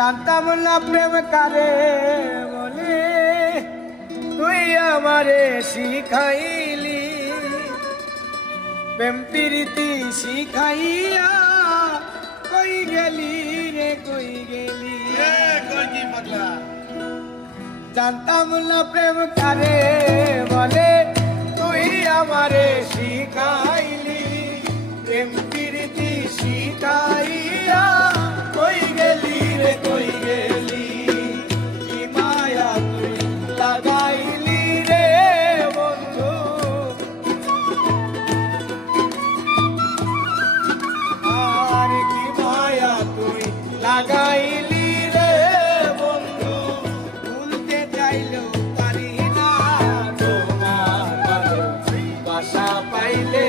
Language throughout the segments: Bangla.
জানতাম না প্রেম কারে বলে, তুই আমারে শিখাইলি। প্রেম প্রীতি শিখাইয়া কই গেলি রে কই গেলি। জানতাম না প্রেম কারে বলে, তুই আমারে শিখাইলি। প্রেম প্রীতি শিখাইয়া কই গেলি রে কই গেলি। কি মায়া তুই লাগাইলি রে বন্ধু, আর কি মায়া তুই লাগাইলি রে বন্ধু। ভুলতে চাইলেও পারি না তোমার ভালোবাসা পাইলে।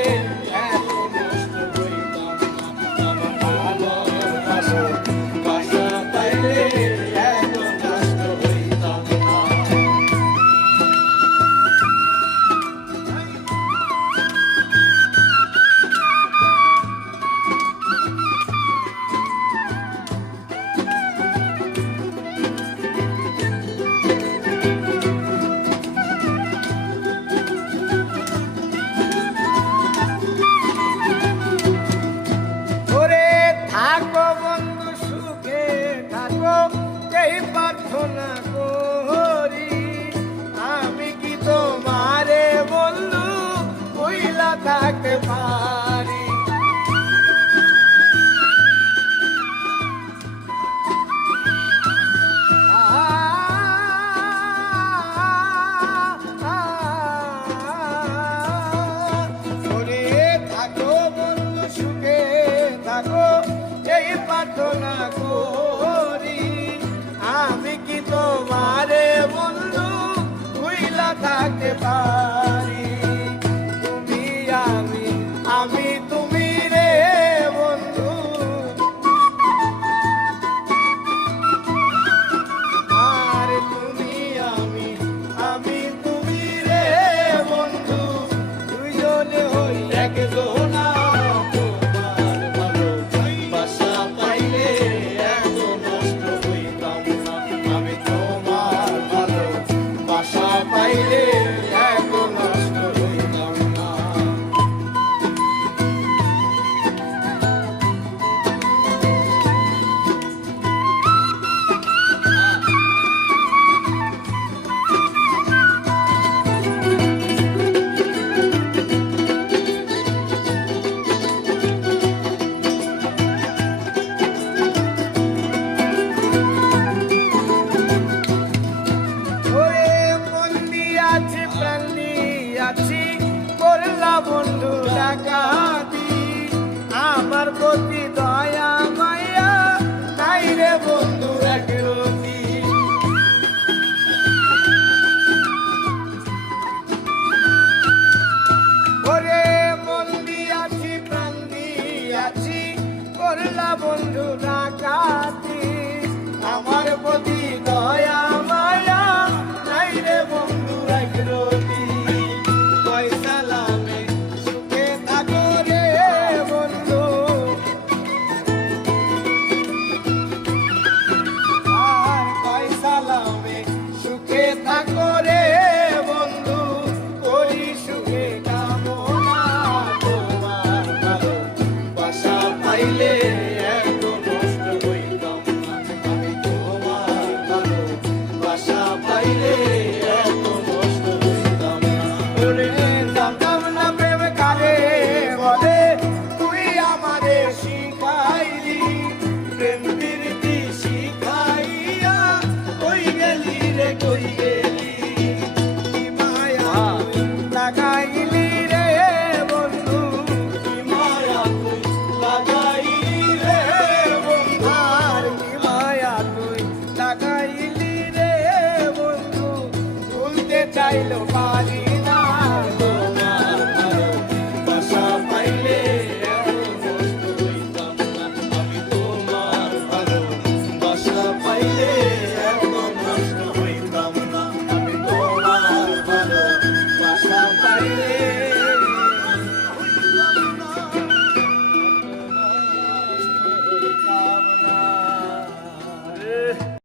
এই প্রার্থনা করি আমি, কি তোমারে বন্ধু ভুইলা থাকতে পারি। ওরে থাকো বন্ধু সুখে থাকো এই প্রার্থনা করি আমি, কি তোমারে বন্ধু ভুইলা থাকতে পারি। তুমি আমি, আমি তুমি রে বন্ধু, আর তুমি আমি, আমি তুমি রে বন্ধু। দুইজনে হই একজনা, তোমার ভালোবাসা পাইলে এত নষ্ট হইতাম না। আমি তোমার ভালোবাসা পাইলে এত নষ্ট হইতাম না। করলা বন্ধু ডাকাতি, আমার প্রতি দয়া মায়া নাই রে বন্ধু একরতি। ওরে মন দিয়াছি প্রাণ দিয়াছি, করলা বন্ধু ডাকাতি, আমার প্রতি দয়া মায়া নাই রে বন্ধু একরতি। চাইলো পারি না তোমার ভালোবাসা পাইলে এত নষ্ট হইতাম না। আমি তোমার ভালোবাসা পাইলে এত নষ্ট হইতাম না। আমি তোমার ভালোবাসা পাইলে হইতাম না।